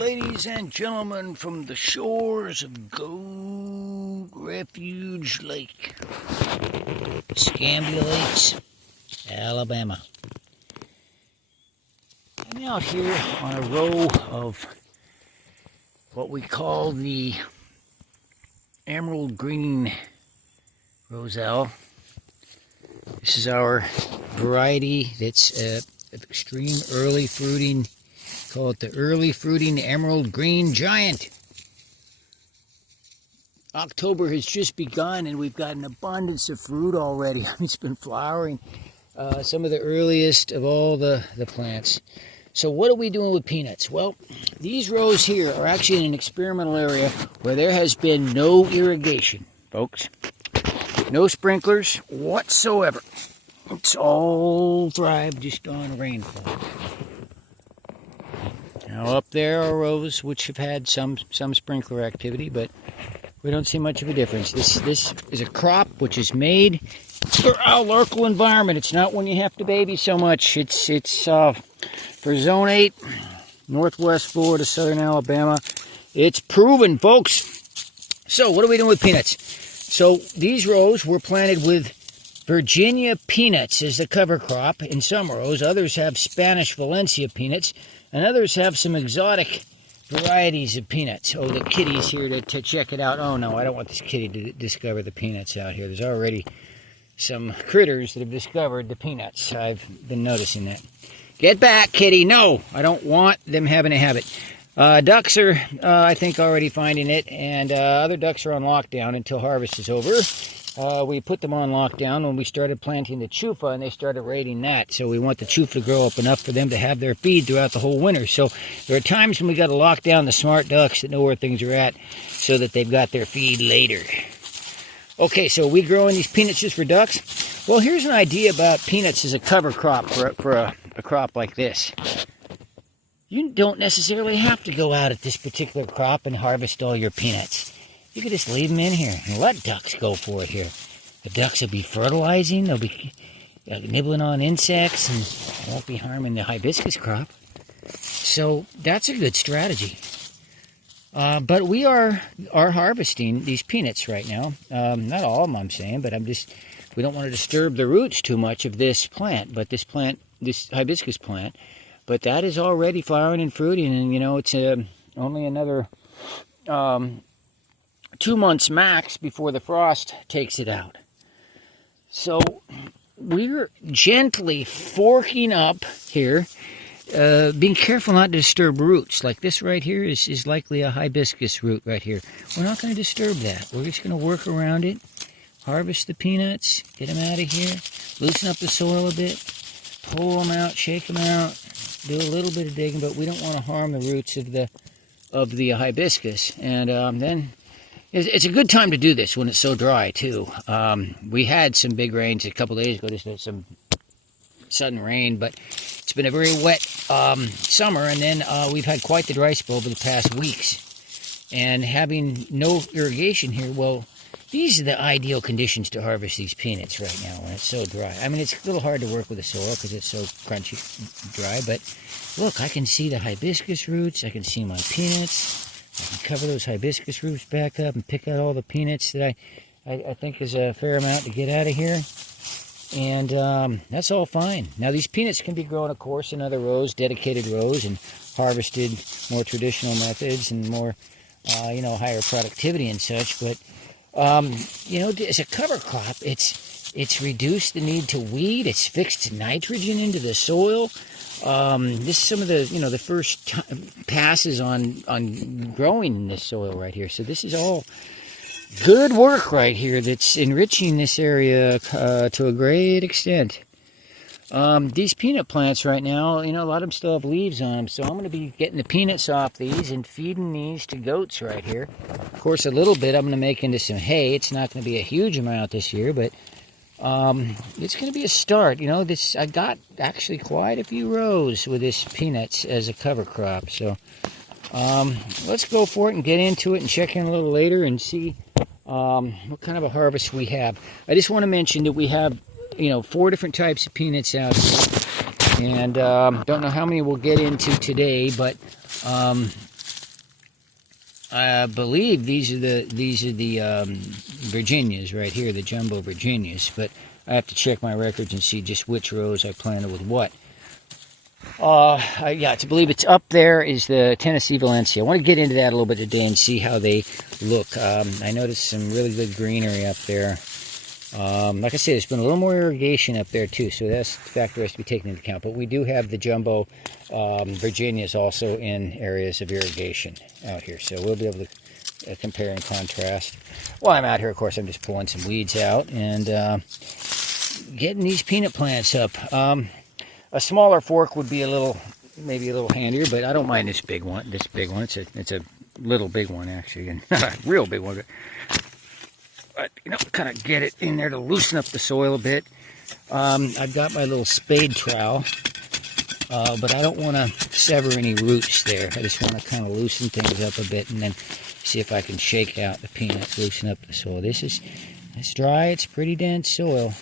ladies and gentlemen, from the shores of Goat Refuge Lake, Escambia Lakes, Alabama. I'm out here on a row of what we call the emerald green roselle. This is our variety that's of extreme early fruiting. Call it the early fruiting emerald green giant. October has just begun and we've got an abundance of fruit already. It's been flowering. Some of the earliest of all the plants. So what are we doing with peanuts? Well, these rows here are actually in an experimental area where there has been no irrigation, folks. No sprinklers whatsoever. It's all thrived just on rainfall. Now up there are rows which have had some sprinkler activity, but we don't see much of a difference. This is a crop which is made for our local environment. It's not one you have to baby so much. It's for Zone 8, Northwest Florida, Southern Alabama. It's proven, folks. So what are we doing with peanuts? So these rows were planted with Virginia peanuts as the cover crop in some rows. Others have Spanish Valencia peanuts, and others have some exotic varieties of peanuts. Oh, the kitty's here to check it out. Oh no, I don't want this kitty to discover the peanuts out here. There's already some critters that have discovered the peanuts. I've been noticing that. Get back, kitty. No, I don't want them having a habit. Ducks are, I think, already finding it, and other ducks are on lockdown until harvest is over. We put them on lockdown when we started planting the chufa, and they started raiding that. So we want the chufa to grow up enough for them to have their feed throughout the whole winter. So there are times when we got to lock down the smart ducks that know where things are at so that they've got their feed later. Okay, so we growing these peanuts just for ducks? Well, here's an idea about peanuts as a cover crop for a crop like this. You don't necessarily have to go out at this particular crop and harvest all your peanuts. You could just leave them in here and let ducks go for it here. The ducks will be fertilizing, they'll be nibbling on insects, and won't be harming the hibiscus crop. So that's a good strategy. But we are harvesting these peanuts right now. Not all of them, I'm saying, but we don't want to disturb the roots too much of this plant, this hibiscus plant. But that is already flowering and fruiting, and it's only another 2 months max before the frost takes it out. So we're gently forking up here, being careful not to disturb roots. Like this right here is likely a hibiscus root right here. We're not going to disturb that. We're just going to work around it, harvest the peanuts, get them out of here, loosen up the soil a bit, pull them out, shake them out, do a little bit of digging, but we don't want to harm the roots of the hibiscus. And then it's a good time to do this when it's so dry too. We had some big rains a couple days ago, just some sudden rain, but it's been a very wet summer, and then we've had quite the dry spell over the past weeks. And having no irrigation here, well, these are the ideal conditions to harvest these peanuts right now when it's so dry. I mean, it's a little hard to work with the soil because it's so crunchy, dry, but look, I can see the hibiscus roots, I can see my peanuts. I can cover those hibiscus roots back up and pick out all the peanuts that I think is a fair amount to get out of here. And that's all fine. Now, these peanuts can be grown, of course, in other rows, dedicated rows, and harvested more traditional methods and more, higher productivity and such. But, as a cover crop, it's reduced the need to weed. It's fixed nitrogen into the soil. This is some of the first passes on growing in this soil right here. So this is all good work right here that's enriching this area to a great extent. These peanut plants right now, a lot of them still have leaves on them, so I'm going to be getting the peanuts off these and feeding these to goats right here. Of course, a little bit I'm going to make into some hay. It's not going to be a huge amount this year, but it's going to be a start. I got actually quite a few rows with this peanuts as a cover crop. So let's go for it and get into it and check in a little later and see what kind of a harvest we have. I just want to mention that we have 4 different types of peanuts out here, and don't know how many we'll get into today, but I believe these are the Virginias right here, the jumbo Virginias, but I have to check my records and see just which rows I planted with what. Yeah, to believe it's up there is the Tennessee Valencia. I want to get into that a little bit today and see how they look. I noticed some really good greenery up there. Like I said, there's been a little more irrigation up there too, so that's a factor has to be taken into account. But we do have the jumbo Virginias also in areas of irrigation out here, so we'll be able to compare and contrast. While I'm out here, of course, I'm just pulling some weeds out and getting these peanut plants up. A smaller fork would be maybe a little handier, but I don't mind this big one. It's a little big one actually, and not a real big one. But you know, kind of get it in there to loosen up the soil a bit. I've got my little spade trowel, but I don't want to sever any roots there. I just want to kind of loosen things up a bit and then see if I can shake out the peanuts, loosen up the soil. It's dry. It's pretty dense soil.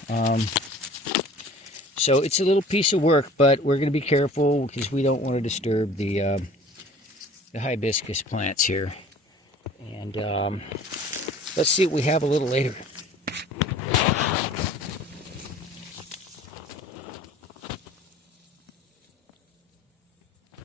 So it's a little piece of work, but we're going to be careful because we don't want to disturb the hibiscus plants here. And let's see what we have a little later.